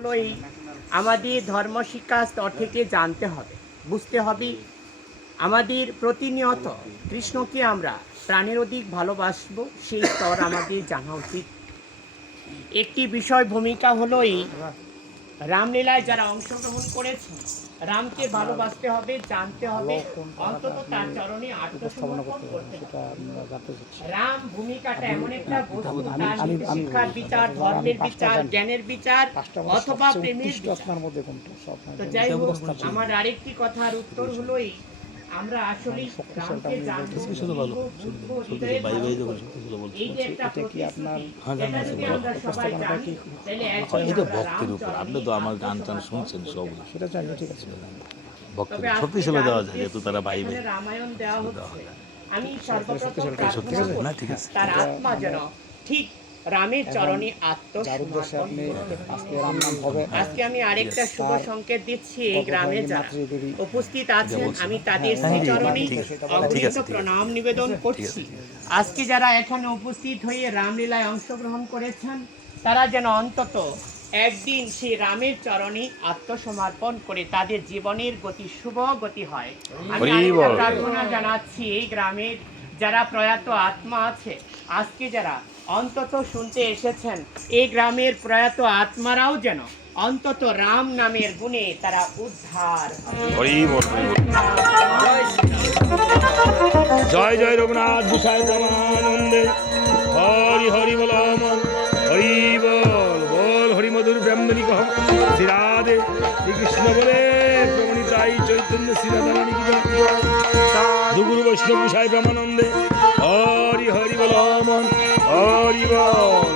হলো এই আমাদের ধর্মশিক্ষা স্তর থেকে জানতে হবে, বুঝতে হবে। আমাদের প্রতিনিয়ত কৃষ্ণকে আমরা প্রাণের অধিক ভালোবাসবো, সেই স্তর আমাদের জানা উচিত। একটি বিষয় ভূমিকা হলো এই রামলীলায় যারা অংশগ্রহণ করেছেন, রামকে ভালোবাসতে হবে, জানতে হবে, অন্তত তার চরণে আত্মসমর্পণ করতে হবে। রাম ভূমিকাটা এমন একটা বস্তু, তার নীতি শিক্ষার বিচার, ধর্মের বিচার, জ্ঞানের বিচার অথবা প্রেমের বিচার। তো যাই হোক, আমার আরেকটি কথার উত্তর হলো এই, আমরা আসলে রামকে জানবো, এই যে একটা প্রতিশ্রুতি, এটা যদি আমরা সবাই জানি, তাহলে এটা ভক্তের উপর। আপনি তো আমার গান টান শুনছেন সব, সেটা জানি, ঠিক আছে। ভক্তের সত্যি ছিল দেওয়া যায়, যেহেতু তারা ভাই ভাই। রামায়ণ দেওয়া হচ্ছে। আমি সর্বপ্রথম সত্যি প্রার্থনা না, করি ঠিক আছে। তার আত্মা যেন ঠিক রামের চরণে যার উদ্দেশ্যে আত্মসমর্পণ আপনি করতে পারে। আজকে রাম নাম হবে, আজকে আমি আরেকটা শুভ সংকেত দিচ্ছি, এই গ্রামে যারা উপস্থিত আছেন আমি তাদের শ্রীচরণে অগণিত প্রণাম নিবেদন করছি। আজকে যারা এখানে উপস্থিত হয়ে রামলীলায় অংশগ্রহণ করেছেন, তারা যেন অন্তত একদিন সেই রামের চরণে আত্মসমর্পণ করে তাদের জীবনের গতি শুভ গতি হয়। আমি আরেকটা প্রার্থনা জানাচ্ছি, এই গ্রামের যারা প্রয়াত আত্মা আছে, আজকে যারা অন্তত শুনতে এসেছেন, এই গ্রামের প্রয়াত আত্মারাও যেন অন্তত রাম নামের গুণে তারা উদ্ধার। জয় জয় রঘুনাথ বিশাল রামানন্দে, হরি হরি বল হরি বল বল হরি মধুর ব্রাহ্মণী কহ শ্রী রাধে শ্রীকৃষ্ণ বলে প্রমণিতাই চৈতন্য শ্রী রাধারানী কি দুগুরু বৈষ্ণব বিশাল ব্রহ্মানন্দে, হরি হরি বল হরি বল।